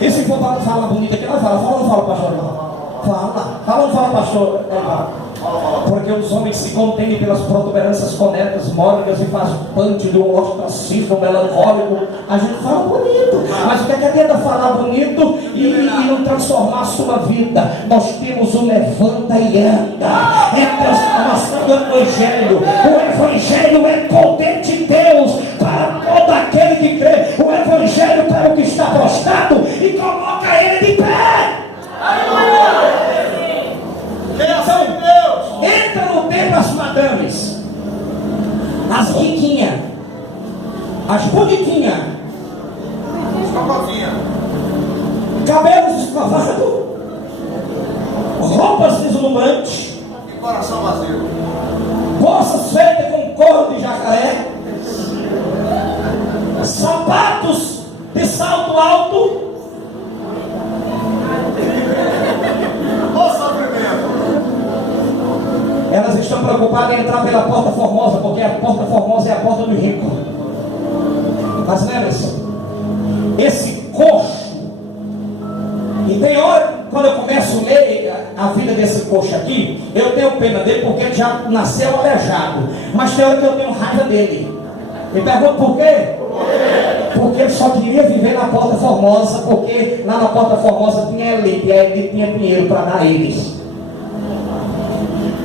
E se for falar bonito aqui, nós fala ou não fala, pastor? Fala ou não fala, pastor? Porque os homens se contêm pelas protuberâncias conéticas, mórbicas e faz pante do ostracismo melancólico. A gente fala bonito, mas o que adianta falar bonito e não transformar a sua vida? Nós temos o levanta e anda, é a transformação do Evangelho. O Evangelho é poder de Deus para todo aquele que crê. O Evangelho para o que está prostrado e coloca ele de pé. Então, entra no templo as madames, as riquinhas, as bonitinhas, cabelos escovados, roupas deslumbrantes, e coração vazio, bolsas feitas com couro de jacaré, sapatos de salto alto. Elas estão preocupadas em entrar pela porta formosa, porque a porta formosa é a porta do rico. Mas lembre-se, esse coxo, e tem hora, quando eu começo a ler a vida desse coxo aqui, eu tenho pena dele porque ele já nasceu aleijado. Mas tem hora que eu tenho raiva dele. Me pergunto por quê? Porque ele só queria viver na porta formosa, porque lá na porta formosa tinha elite, e a elite tinha dinheiro para dar a eles.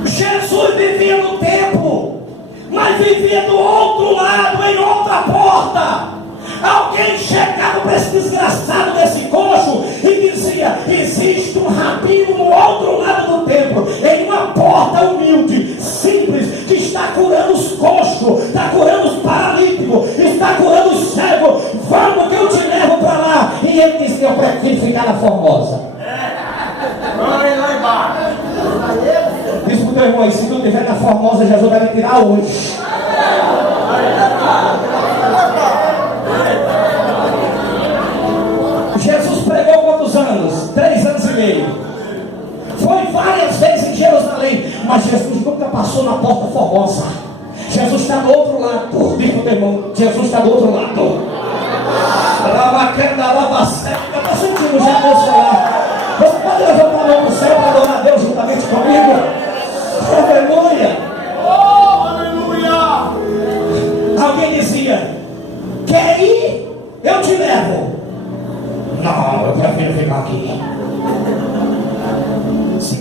Jesus vivia no templo, mas vivia do outro lado, em outra porta. Alguém chegava para esse desgraçado desse coxo e dizia: existe um rabino no outro lado do templo, em uma porta humilde, simples, que está curando os coxos, está curando os paralíticos, está curando os cegos. Vamos que eu te levo para lá. E ele disse: eu prefiro ficar na Formosa. Vai lá embaixo. Diz para o teu irmão aí: se tu estiver na Formosa, Jesus vai me tirar hoje. Jesus pregou quantos anos? 3 anos e meio. Foi várias vezes em Jerusalém, mas Jesus nunca passou na porta formosa. Jesus está do outro lado. Diz para o teu irmão: Jesus está do outro lado. Eu estou sentindo Jesus falar. Você pode levantar a mão para o céu para adorar a Deus juntamente comigo? Aleluia! Oh, aleluia! Alguém dizia: quer ir? Eu te levo. Não, eu prefiro ficar aqui. Se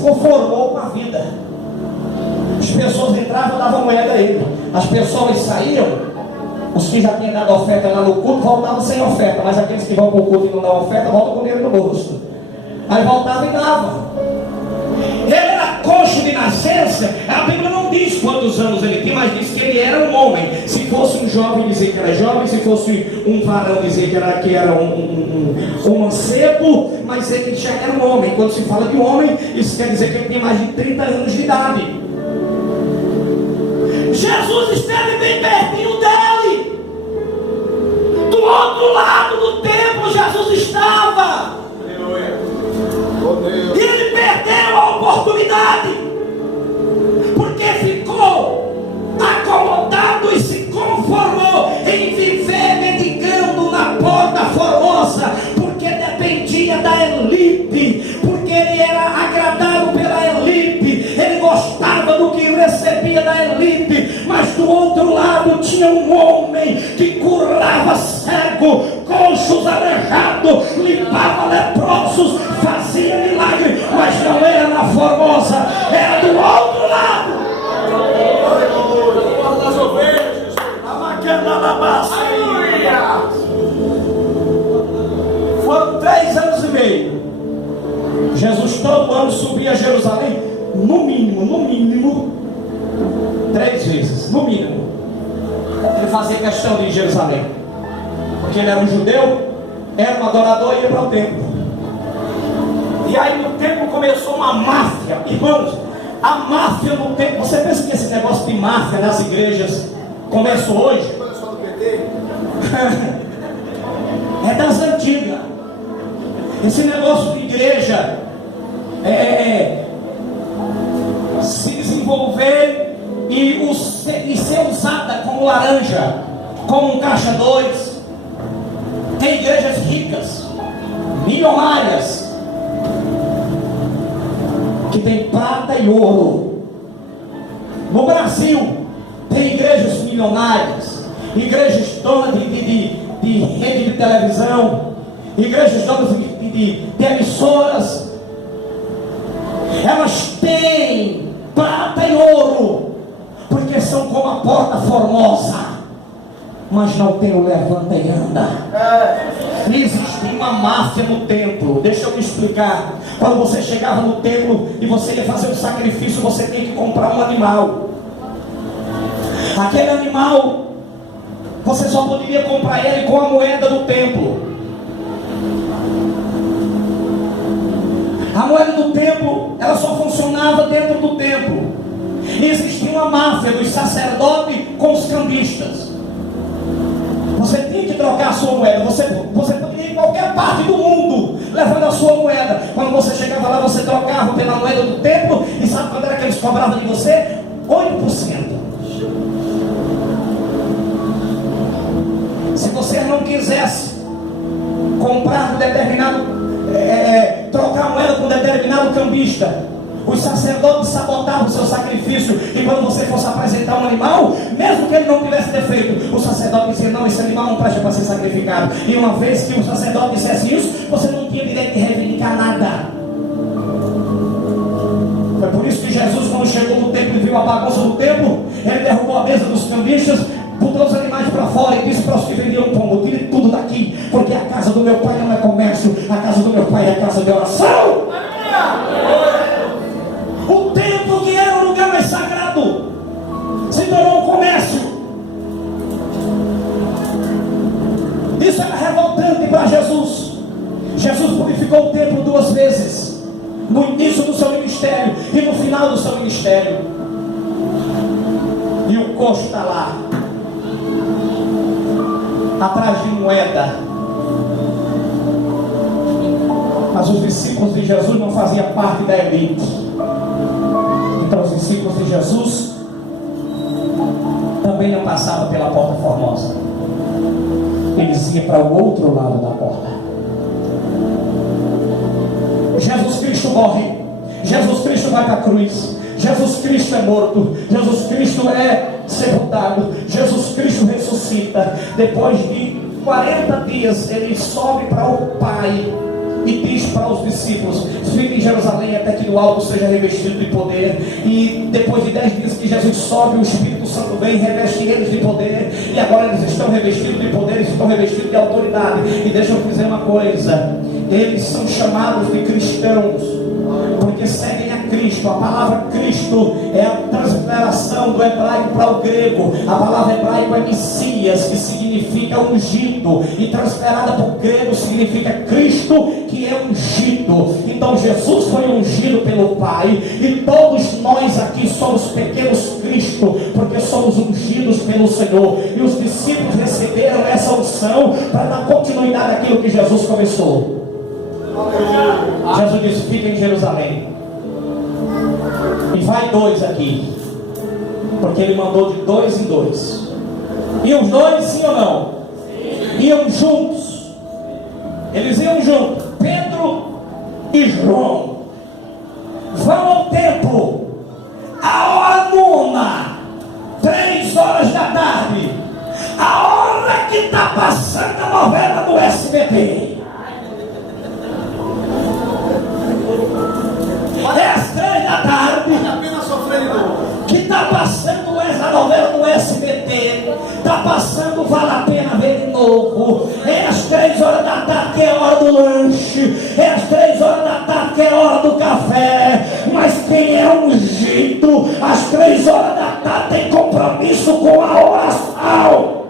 conformou com a vida. As pessoas entravam e davam moeda a ele. As pessoas saíam. Os que já tinham dado oferta lá no culto voltavam sem oferta. Mas aqueles que vão para o culto e não dão oferta voltam com dinheiro no bolso. Aí voltava e dava. Ele era coxo de nascença. A Bíblia não diz quantos anos ele tinha, mas diz que ele era um homem. Se fosse um jovem, dizer que era jovem. Se fosse um varão, dizer que era um mancebo. Mas ele já era um homem. Quando se fala de homem, isso quer dizer que ele tinha mais de 30 anos de idade. Jesus esteve bem pertinho dele. Do outro lado do templo Jesus estava. E ele perdeu a oportunidade, porque ficou acomodado e se conformou em viver mendigando na porta formosa, porque dependia da elite, porque ele era agradado pela elite, ele gostava do que recebia da elite. Mas do outro lado tinha um homem que curava cego, coxos aleijados, limpava leprosos, fazia milagre, mas não era na Formosa, era do outro lado. Das ovelhas, A maquena da massa. Foram 3 anos e meio. Jesus todo ano subia a Jerusalém, no mínimo 3 vezes, no mínimo. Ele fazia questão de ir a Jerusalém, porque ele era um judeu, era um adorador e ia para o templo. E aí no templo começou uma máfia. Irmãos, a máfia no templo. Você pensa que esse negócio de máfia nas igrejas começou hoje? É das antigas. Esse negócio de igreja se desenvolver e ser usada como laranja, como um caixa 2. Tem igrejas ricas, milionárias, que tem prata e ouro. No Brasil tem igrejas milionárias, igrejas donas de rede de televisão, igrejas donas de emissoras. Elas têm prata e ouro, porque são como a porta formosa, mas não tem o levanta e anda. Existia uma máfia no templo. Deixa eu me explicar. Quando você chegava no templo e você ia fazer um sacrifício, você tem que comprar um animal. Aquele animal, você só poderia comprar ele com a moeda do templo. A moeda do templo, ela só funcionava dentro do templo. E existia uma máfia dos sacerdotes com os cambistas. Você tinha que trocar a sua moeda. Você poderia ir em qualquer parte do mundo levando a sua moeda. Quando você chegava lá, você trocava pela moeda do templo. E sabe quando era que eles cobravam de você? 8%. Se você não quisesse comprar com determinado, trocar a moeda com determinado cambista, os sacerdotes sabotavam o seu sacrifício. E quando você fosse apresentar um animal, mesmo que ele não tivesse defeito, o sacerdote dizia: não, esse animal não presta para ser sacrificado. E uma vez que o sacerdote dissesse isso, você não tinha direito de reivindicar nada. Foi por isso que Jesus, quando chegou no templo e viu a bagunça do templo, ele derrubou a mesa dos cambistas, botou os animais para fora e disse para os que vendiam pão: tire tudo daqui, porque a casa do meu pai não é comércio, a casa do meu pai é a casa de oração. O templo, que era o lugar mais sagrado, se tornou um comércio. Isso era revoltante para Jesus. Jesus purificou o templo 2 vezes, no início do seu ministério e no final do seu ministério. E o coxo está lá, atrás de moeda. Mas os discípulos de Jesus não faziam parte da elite. Então os discípulos de Jesus também não passavam pela porta formosa. Eles iam para o outro lado da porta. Jesus Cristo morre, Jesus Cristo vai para a cruz, Jesus Cristo é morto, Jesus Cristo é sepultado, Jesus Cristo ressuscita. Depois de 40 dias ele sobe para o Pai e diz para os discípulos: fiquem em Jerusalém até que do alto seja revestido de poder. E depois de 10 dias que Jesus sobe, o Espírito Santo vem e reveste eles de poder. E agora eles estão revestidos de poder, eles estão revestidos de autoridade. E deixa eu dizer uma coisa: eles são chamados de cristãos, porque seguem a Cristo. A palavra Cristo é a transliteração do hebraico para o grego. A palavra hebraico é Messias, que significa ungido, e transferada para o grego significa Cristo, que é ungido. Então Jesus foi ungido pelo Pai, e todos nós aqui somos pequenos Cristo, porque somos ungidos pelo Senhor. E os discípulos receberam essa unção para dar continuidade àquilo que Jesus começou. Jesus disse: fica em Jerusalém e vai 2 aqui, porque ele mandou de 2 em 2. E os 2, sim ou não? Iam juntos. Eles iam juntos, Pedro e João. Vão ao templo, a hora nona, 3 horas da tarde, a hora que está passando a novela do SBT. É às 3 da tarde que está passando a novela do SBT, está passando Vale a Pena Ver de Novo. É às 3 horas da tarde que é a hora do lanche, é às 3 horas da tarde que é a hora do café. Mas quem é ungido às 3 horas da tarde tem compromisso com a oração.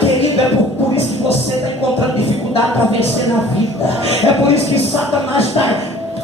Querido, é por isso que você está encontrando dificuldade para vencer na vida. É por isso que Satanás está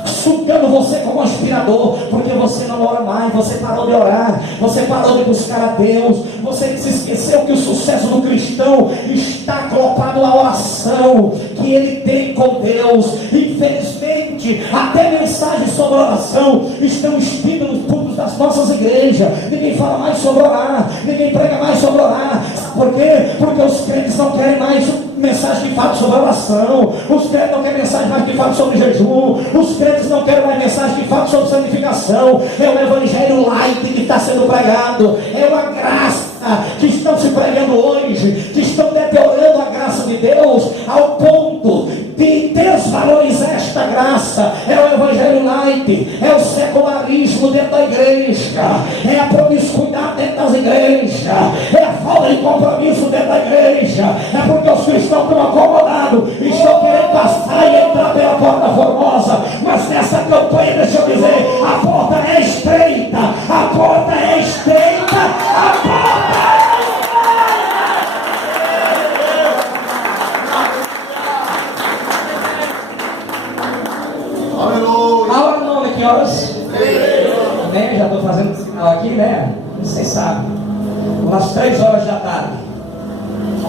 sugando você como aspirador, porque você não ora mais, você parou de orar, você parou de buscar a Deus, você se esqueceu que o sucesso do cristão está colocado na oração que ele tem com Deus. Infelizmente, até mensagens sobre oração estão extintas nos púlpitos das nossas igrejas. Ninguém fala mais sobre orar, ninguém prega mais sobre orar. por quê? Porque os crentes não querem mais mensagem que fala sobre oração, os crentes não querem mensagem mais que fala sobre jejum, os crentes não querem mais mensagem que fala sobre santificação. É o evangelho light que está sendo pregado, é uma graça que estão se pregando hoje, que estão deteriorando a graça de Deus ao ponto de desvalorizar esta graça. É o evangelho light, é o secularismo dentro da igreja, é a promiscuidade dentro das igrejas, é a falta de compromisso dentro da igreja. É porque os cristãos estão acomodados, estão querendo passar e entrar pela porta formosa. Mas nessa campanha, deixa eu dizer, a porta é estreita, a porta é estreita, a porta a hora não, que horas? Né? Já estou fazendo sinal aqui, né? Vocês sabem. Umas 3 horas da tarde.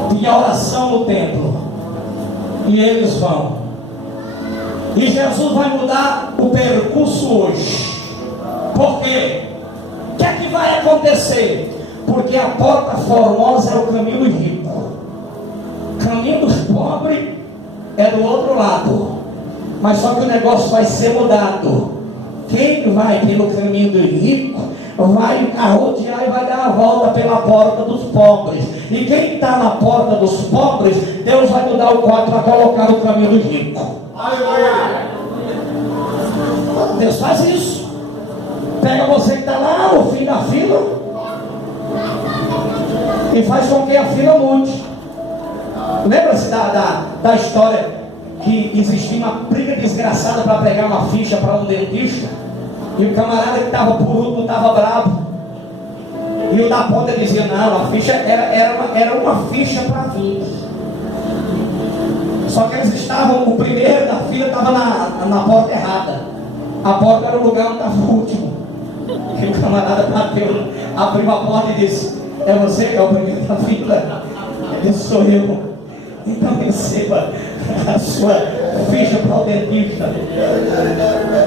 Tinha oração no templo. E eles vão. E Jesus vai mudar o percurso hoje. Por quê? O que é que vai acontecer? Porque a porta formosa é o caminho do rico. O caminho dos pobres é do outro lado. Mas só que o negócio vai ser mudado. Quem vai pelo caminho do rico vai arrodear e vai dar a volta pela porta dos pobres. E quem está na porta dos pobres, Deus vai mudar o quadro para colocar no caminho do rico. Deus faz isso. Pega você que está lá no fim da fila e faz com que a fila mude. Lembra-se da história que existia uma briga desgraçada para pegar uma ficha para um dentista, e o camarada que estava por último estava bravo, e o da ponta dizia: não, a ficha era uma ficha para 20. Só que eles estavam, o primeiro da fila estava na porta errada, a porta era o lugar onde estava o último, e o camarada bateu, abriu a porta e disse: é você que é o primeiro da fila? Ele disse: sou eu. Então receba a sua ficha para o dentista.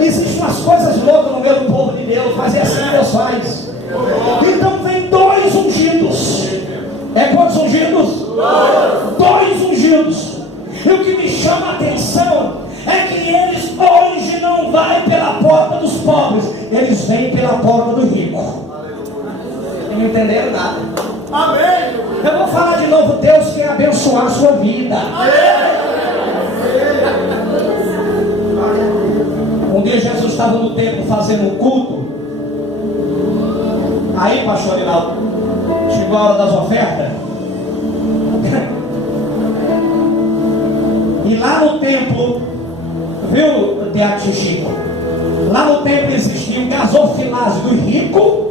Existem umas coisas loucas no meio do povo de Deus, mas é assim que Deus faz. Então vem 2 ungidos. É quantos ungidos? 2 ungidos. E o que me chama a atenção é que eles hoje não vão pela porta dos pobres, eles vêm pela porta do rico. Não entenderam nada. Amém. Eu vou falar de novo. Deus quer abençoar a sua vida. Um dia Jesus estava no templo fazendo um culto. Aí, pastor Rinaldo, chegou a hora das ofertas. E lá no templo, viu, Teatro Chico? Lá no templo existia o gasofilácio do rico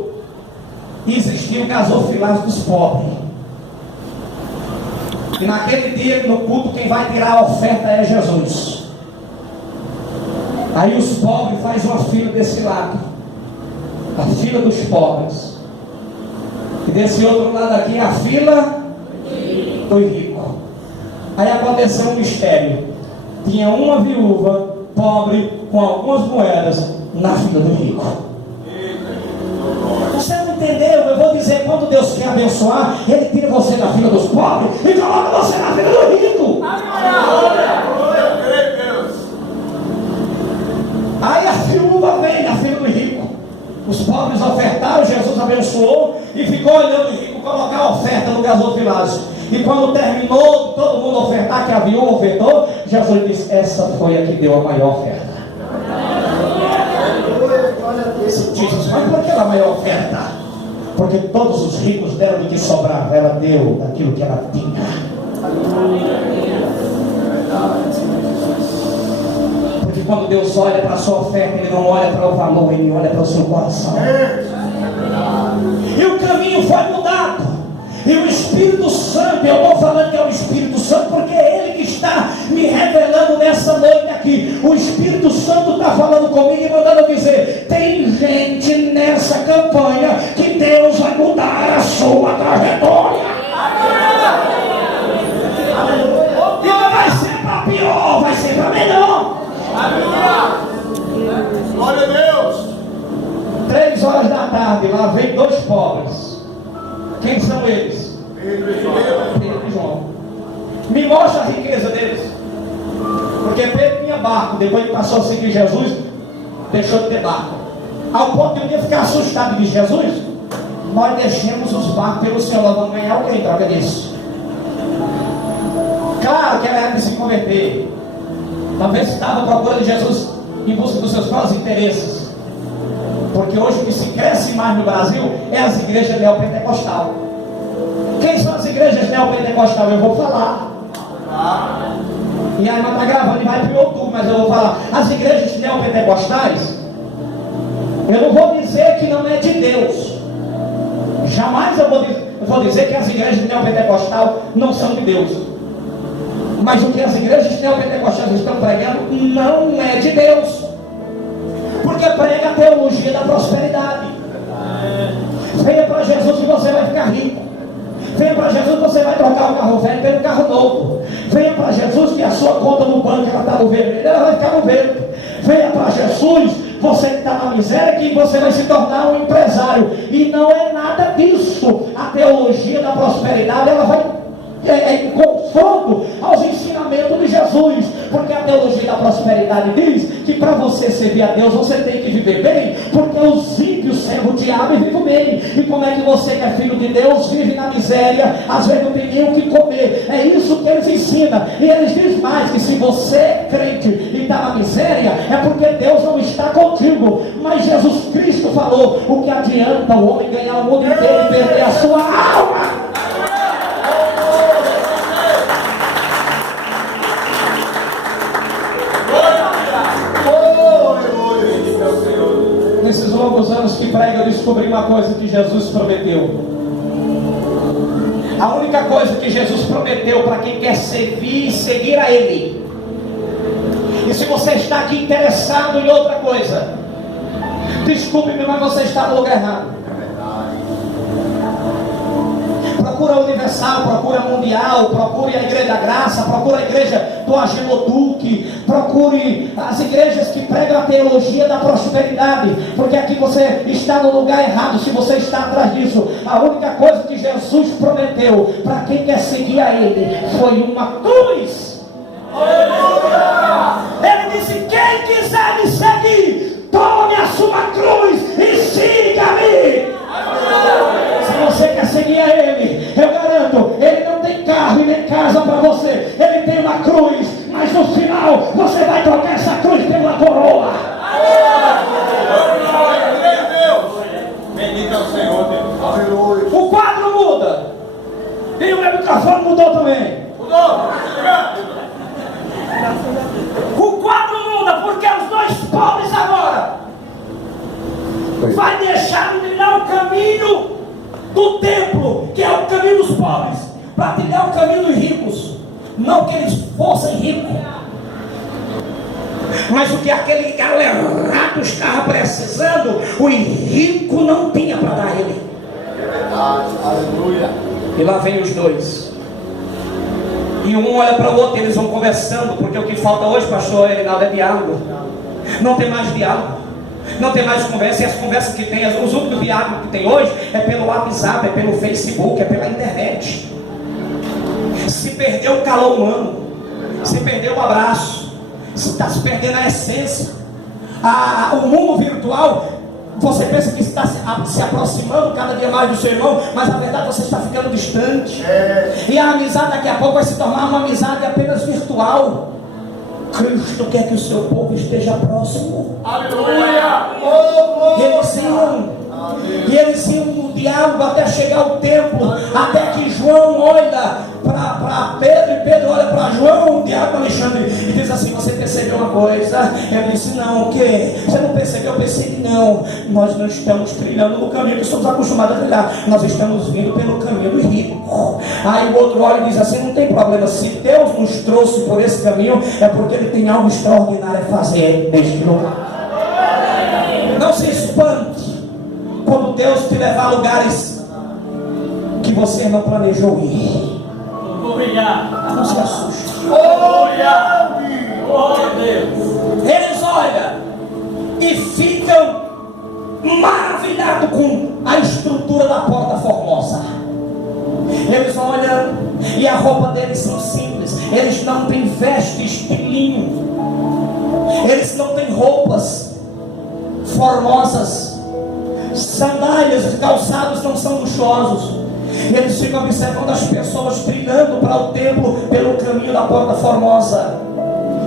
e existia o gasofilácio dos pobres. E naquele dia, no culto, quem vai tirar a oferta é Jesus. Aí os pobres fazem uma fila desse lado, a fila dos pobres, e desse outro lado aqui a fila do rico. Aí aconteceu um mistério. Tinha uma viúva pobre com algumas moedas na fila do rico. Você não entendeu? Eu vou dizer, quando Deus quer abençoar, Ele tira você da fila dos pobres e coloca você na fila do rico. Aí a viúva vem na fila do rico. Os pobres ofertaram, Jesus abençoou e ficou olhando o rico colocar a oferta no gasofilácio. E quando terminou todo mundo ofertar, que a viúva ofertou, Jesus disse: essa foi a que deu a maior oferta. Jesus, mas por que ela a maior oferta? Porque todos os ricos deram do que sobrava, ela deu daquilo que ela tinha. Porque quando Deus olha para a sua oferta, Ele não olha para o valor, Ele olha para o seu coração. E o caminho foi mudado. E o Espírito Santo, eu estou falando que é o Espírito Santo porque é Ele que está me revelando nessa noite aqui. O Espírito Santo está falando comigo e mandando dizer: tem gente nessa campanha que Deus vai mudar a sua trajetória. E não vai ser para pior, vai ser para melhor. Glória a Deus. 3 horas da tarde, lá vem 2 pobres. Quem são eles? Pedro e João. Me mostra a riqueza deles. Porque Pedro tinha barco, depois ele passou a seguir Jesus, deixou de ter barco. Ao ponto de um dia ficar assustado de Jesus, nós deixamos os barcos pelo Senhor, nós vamos ganhar o que em troca disso? Claro que ela era de se converter. Talvez estava à procura de Jesus em busca dos seus próprios interesses. Porque hoje o que se cresce mais no Brasil é as igrejas neopentecostal. Quem são as igrejas neopentecostal? Eu vou falar. E a irmã está gravando e vai para o YouTube, mas eu vou falar. As igrejas neopentecostais, eu não vou dizer que não é de Deus. Jamais eu vou dizer que as igrejas neopentecostais não são de Deus. Mas o que as igrejas neopentecostais estão pregando não é de Deus. Porque prega a teologia da prosperidade. Venha para Jesus e você vai ficar rico. Venha para Jesus e você vai trocar o carro velho pelo carro novo. Venha para Jesus que a sua conta no banco ela está no vermelho, ela vai ficar no verde. Venha para Jesus, você que está na miséria, que você vai se tornar um empresário. E não é nada disso. A teologia da prosperidade ela vai em confronto aos ensinamentos de Jesus, porque a teologia da prosperidade diz que para você servir a Deus você tem que viver bem, porque os ímpios servem o diabo e vivem bem. E como é que você que é filho de Deus vive na miséria, às vezes não tem nem o que comer? É isso que eles ensinam. E eles dizem mais, que se você é crente e está na miséria, é porque Deus não está contigo. Mas Jesus Cristo falou: o que adianta o homem ganhar o mundo inteiro e perder a sua alma? Nesses longos anos que prego, eu descobri uma coisa que Jesus prometeu. A única coisa que Jesus prometeu para quem quer servir e seguir a Ele. E se você está aqui interessado em outra coisa, desculpe-me, mas você está no lugar errado. Procura a Universal, procura a Mundial, procure a Igreja da Graça, procura a Igreja do Ageloduque, procure as igrejas que pregam a teologia da prosperidade, porque aqui você está no lugar errado se você está atrás disso. A única coisa que Jesus prometeu para quem quer seguir a Ele foi uma cruz. Ele disse: quem quiser me seguir, tome a sua cruz e siga-me. Se você quer seguir a Ele, eu garanto, Ele não tem carro e nem casa para você. Ele tem uma cruz, mas no final você vai trocar essa cruz pela coroa. Bendito é o Senhor, Deus. Aleluia. O quadro muda. E o meu microfone mudou também. Mudou. O quadro muda porque os dois pobres agora vai deixar de trilhar o caminho do templo, que é o caminho dos pobres, para trilhar o caminho dos ricos. Não que eles fossem ricos, mas o que aquele galerado estava precisando, o rico não tinha para dar a ele. É verdade. Aleluia. E lá vem os dois. E um olha para o outro, eles vão conversando, porque o que falta hoje, pastor Reinaldo, é diálogo. Não tem mais diálogo, não tem mais conversa. E as conversas que tem, os únicos diálogos que tem hoje é pelo WhatsApp, é pelo Facebook, é pela internet. Se perdeu o calor humano, se perdeu o abraço, se está se perdendo a essência. O mundo virtual, você pensa que está se aproximando cada dia mais do seu irmão, mas na verdade você está ficando distante. E a amizade daqui a pouco vai se tornar uma amizade apenas virtual. Cristo quer que o seu povo esteja próximo. Aleluia. E eles iam no diálogo até chegar o tempo, até que João olha para Pedro, e Pedro olha para João, o diácono Alexandre, e diz assim: você percebeu uma coisa? Ele disse: não, o quê? Você não percebeu? Eu percebi. Não, nós não estamos trilhando no caminho que estamos acostumados a trilhar, nós estamos vindo pelo caminho do rico. Aí o outro olha e diz assim: não tem problema, se Deus nos trouxe por esse caminho, é porque Ele tem algo extraordinário a fazer neste lugar. Não se espante quando Deus te levar a lugares que você não planejou ir. Não se assuste. Eles olham e ficam maravilhados com a estrutura da Porta Formosa. Eles vão olhando, e a roupa deles são simples. Eles não têm vestes de linho, eles não têm roupas formosas, sandálias e calçados não são luxuosos. Eles ficam observando as pessoas trilhando para o templo pelo caminho da porta formosa.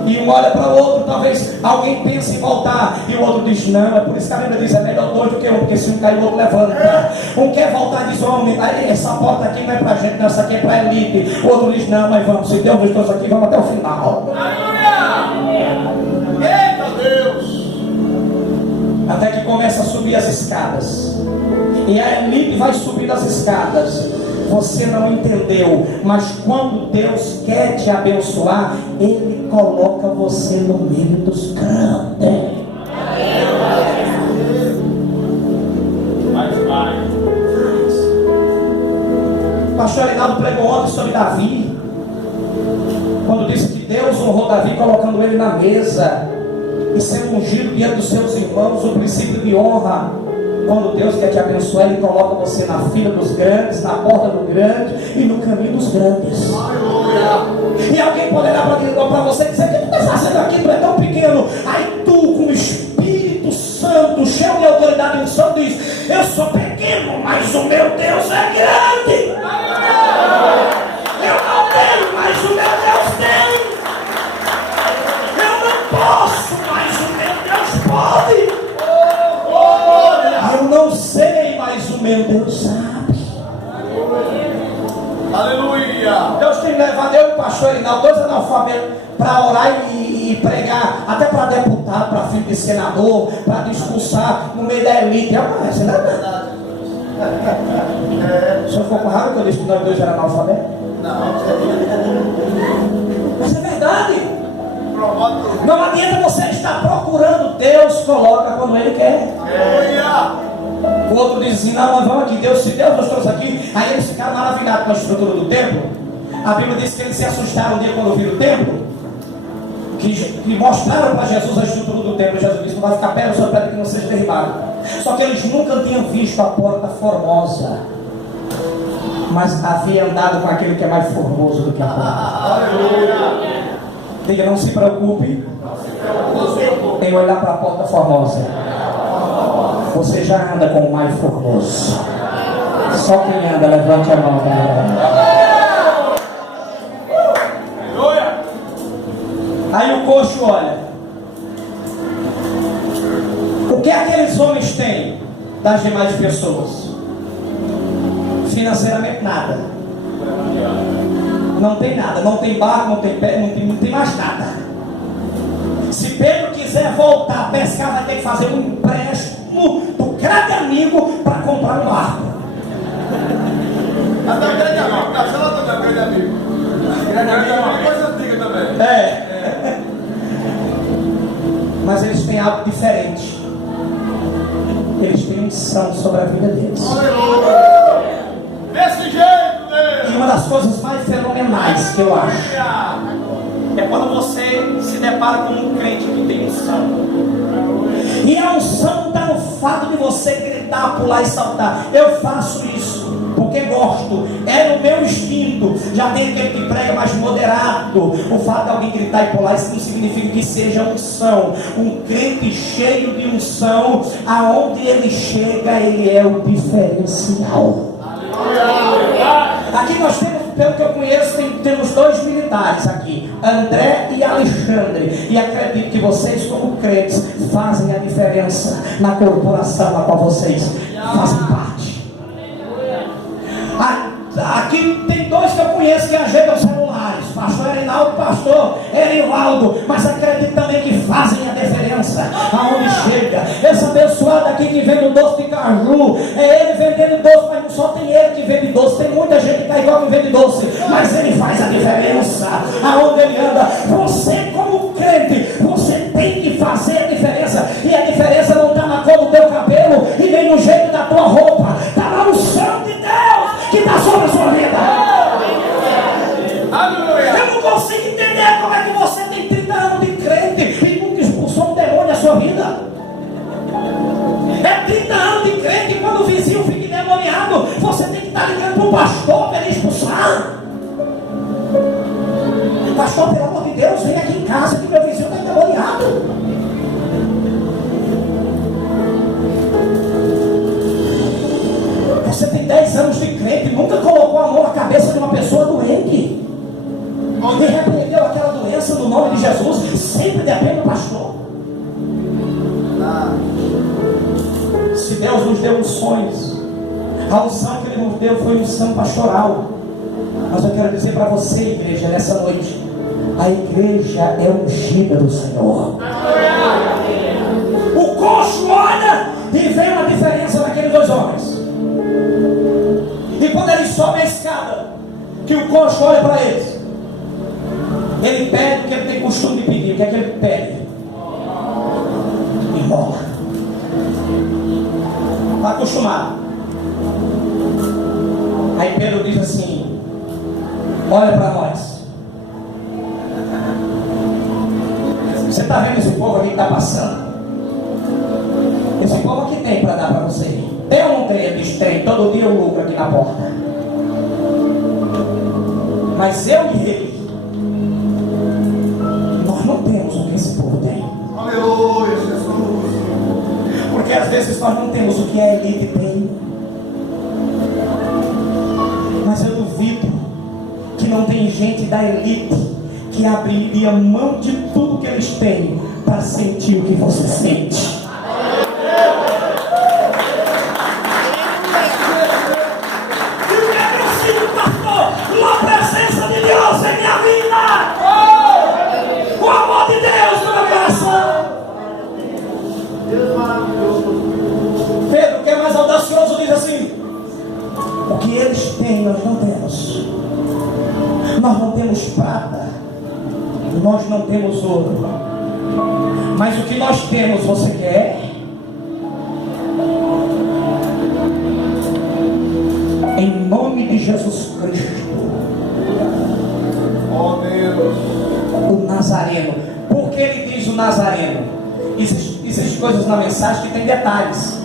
E um olha para o outro, talvez alguém pense em voltar, e o outro diz não. É por isso que a Bíblia diz: é melhor dois do que um, porque se um cair o outro levanta. Um quer voltar e diz: homem, essa porta aqui não é para gente, não, essa aqui é para elite. O outro diz: não, mas vamos, se Deus nos trouxe aqui, vamos até o final. Eita Deus! Até que começa a subir as escadas, e a elite vai subindo as escadas. Você não entendeu, mas quando Deus quer te abençoar, Ele coloca você no meio dos grandes. Pastor Reinaldo pregou ontem sobre Davi, quando disse que Deus honrou Davi colocando ele na mesa e sendo ungido diante dos seus irmãos. O princípio de honra, quando Deus quer te abençoar, Ele coloca você na fila dos grandes, na porta do grande e no caminho dos grandes. E alguém pode olhar para você e dizer: o que tu está fazendo aqui? Tu é tão pequeno. Aí tu, com o Espírito Santo, cheio de autoridade e unção, diz: eu sou pequeno, mas o meu Deus é grande. Eu não tenho, mas o meu Deus tem. Eu não posso, mas o meu Deus pode. Eu não sei, mas o meu Deus sabe. Aleluia! Deus tem levado eu e o pastor Reinaldo, dois analfabetos, para orar e pregar, até para deputado, para filho de senador, para discursar no meio da elite. Isso não é verdade. O senhor ficou com raiva que eu disse que nós dois éramos analfabetos? Não. Mas é verdade. Não adianta você estar procurando, Deus coloca quando Ele quer. O outro diz assim: não, nós vamos aqui, Deus, se Deus nos trouxe aqui. Aí eles ficaram maravilhados com a estrutura do templo. A Bíblia diz que eles se assustaram um dia quando viram o templo, que mostraram para Jesus a estrutura do templo. Jesus disse: não vai ficar pedra sobre pedra que não seja derribado. Só que eles nunca tinham visto a porta formosa, mas havia andado com aquele que é mais formoso do que a porta. Diga: não se preocupe em olhar para a porta formosa. Você já anda com o mais formoso. Só quem anda, levante a mão, galera. Aí o coxo olha: o que aqueles homens têm das demais pessoas? Financeiramente nada. Não tem nada, não tem barco, não tem pé, não tem mais nada. Se Pedro quiser voltar a pescar, vai ter que fazer um empréstimo do grande amigo para comprar um barco. Até o grande amigo, Castelo também é grande amigo. Grande amigo é uma coisa antiga também. Mas eles têm algo diferente. Eles têm unção sobre a vida deles. Desse jeito, Deus. E uma das coisas mais fenomenais que eu acho é quando você se depara com um crente que tem unção. E a unção está no fato de você gritar, pular e saltar. Eu faço isso porque gosto, é no meu instinto. Já tem aquele que prega mais moderado. O fato de alguém gritar e pular, isso não significa que seja unção. Um crente cheio de unção, aonde ele chega, ele é o diferencial. Aqui nós temos, pelo que eu conheço, temos dois militares aqui, André e Alexandre, e acredito que vocês, como crentes, fazem a diferença na corporação na qual vocês fazem parte. Aqui tem dois que eu conheço que ajeitam celulares, pastor Reinaldo, pastor Erivaldo, mas acredito também que fazem a diferença aonde chega. Esse abençoado aqui que vende o doce de caju, é ele vendendo doce, mas não só tem ele que vende doce, tem muita gente que é igual que vende doce, mas ele faz a diferença aonde ele anda. Você, como crente, você tem que fazer a diferença, e a diferença não está na cor do teu cabelo e nem no jeito da tua roupa, está na unção de Deus que está sobre a sua vida. Eu não consigo entender como é que você tem 30 anos de crente e nunca expulsou um demônio da sua vida. É 30 anos de crente e quando o vizinho fica endemoniado, você tem que estar ligando para o pastor para ele expulsar lá. Pastor, pelo amor de Deus, vem aqui em casa que meu vizinho está endemoniado. Você tem 10 anos de crente e nunca colocou a mão na cabeça de uma pessoa doente e repreendeu aquela doença no nome de Jesus. Sempre depende do pastor. Se Deus nos deu unções, a unção que Ele nos deu foi unção pastoral. Mas eu quero dizer para você, igreja, nessa noite, a igreja é ungida do Senhor. O coxo olha e vê uma diferença naqueles dois homens. E quando eles sobem a escada, que o coxo olha para eles, ele pede o que ele tem costume de pedir. O que é que ele pede? Esmola. Está acostumado. Aí Pedro diz assim: olha para nós. Você está vendo esse povo aqui que está passando? Esse povo aqui tem para dar para você. Tem ou não tem? Ele diz: tem. Todo dia eu lucro aqui na porta. Mas eu e ele, nós não temos o que esse povo tem. Aleluia, Jesus. Porque às vezes nós não temos o que a elite tem. Mas eu duvido que não tem gente da elite que abriria mão de tudo que eles têm para sentir o que você sente. E o que eu sinto, pastor? A presença de Deus em minha vida. O amor de Deus no meu coração. Deus maravilhoso. Pedro, que é mais audacioso, diz assim: o que eles têm nós não temos. Nós não temos prata, nós não temos ouro, mas o que nós temos você quer? Em nome de Jesus Cristo, Oh Deus. o Nazareno. Por que ele diz o Nazareno? Existem coisas na mensagem que tem detalhes.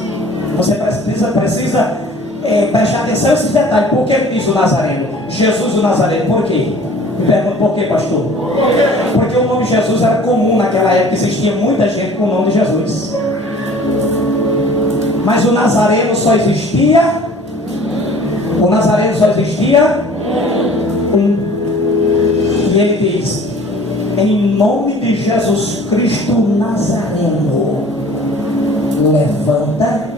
Você precisa prestar atenção a esses detalhes. Por que ele diz o Nazareno? Jesus o Nazareno. Por quê? Me pergunto por quê, pastor? Porque o nome Jesus era comum naquela época. Existia muita gente com o nome de Jesus. Mas o Nazareno só existia. O Nazareno só existia um. E ele diz: em nome de Jesus Cristo Nazareno, levanta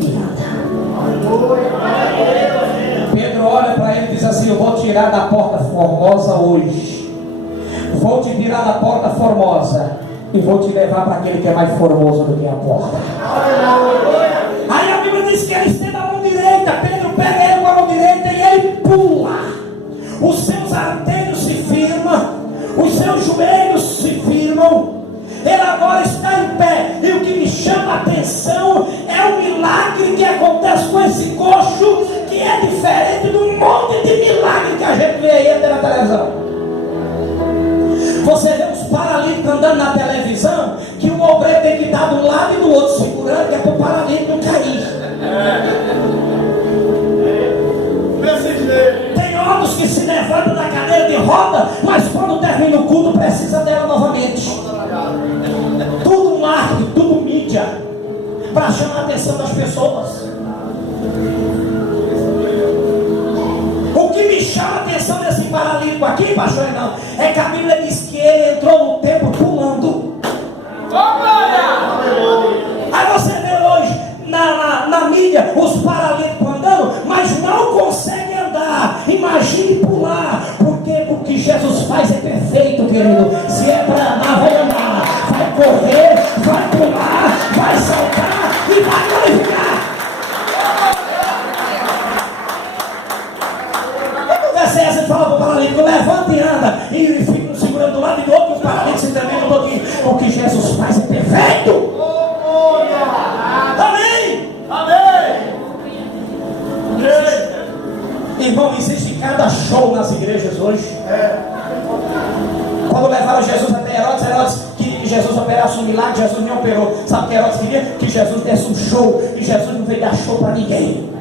e anda. Pedro olha para ele e diz assim: eu vou tirar da porta formosa hoje. Vou te tirar da porta formosa e vou te levar para aquele que é mais formoso do que a porta. Aí a Bíblia diz que ele estende a mão direita. Pedro pega ele com a mão direita e ele pula. Os seus artérios se firmam, os seus joelhos se firmam. Ele agora está em pé. E o que me chama a atenção é o milagre que acontece com esse coxo, que é diferente do monte de milagre que a gente vê aí até na televisão. Você vê os paralíticos andando na televisão, que o obreiro tem que estar de um lado e do outro segurando, que é para o paralítico não cair. Tem homens que se levantam da cadeira de roda, mas quando termina o culto precisa dela novamente. Tudo marketing, tudo mídia, para chamar a atenção das pessoas. O que me chama a atenção desse paralítico aqui, pastor, não, é que a Bíblia diz que ele entrou no templo pulando. Aí você vê hoje na mídia os paralíticos andando, mas não conseguem andar. Imagine pular. Porque o que Jesus faz é perfeito, querido. Se é para andar, vai andar, vai correr, vai pular, vai saltar e vai glorificar. Você fala para o paralítico: levanta e anda, e fica segurando do lado e do outro, os paralíticos também um pouquinho. O que Jesus faz é perfeito. Amém? Amém. Irmão, existe cada show nas igrejas hoje. Quando levaram Jesus até Herodes queria que Jesus operasse um milagre. Jesus não operou. Sabe o que Herodes queria? Que Jesus desse um show. E Jesus não veio dar show para ninguém.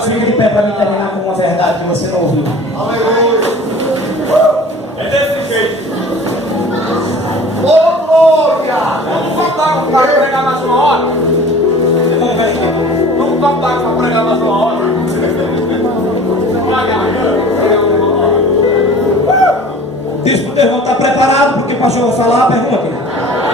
Fica de pé para me terminar com uma verdade que você não ouviu. Aleluia. É desse jeito. Ô, glória. Vamos contar para pregar na sua hora. Vamos contar para pregar na sua hora. Diz para o teu irmão, está preparado porque o pastor vai falar? Pergunta.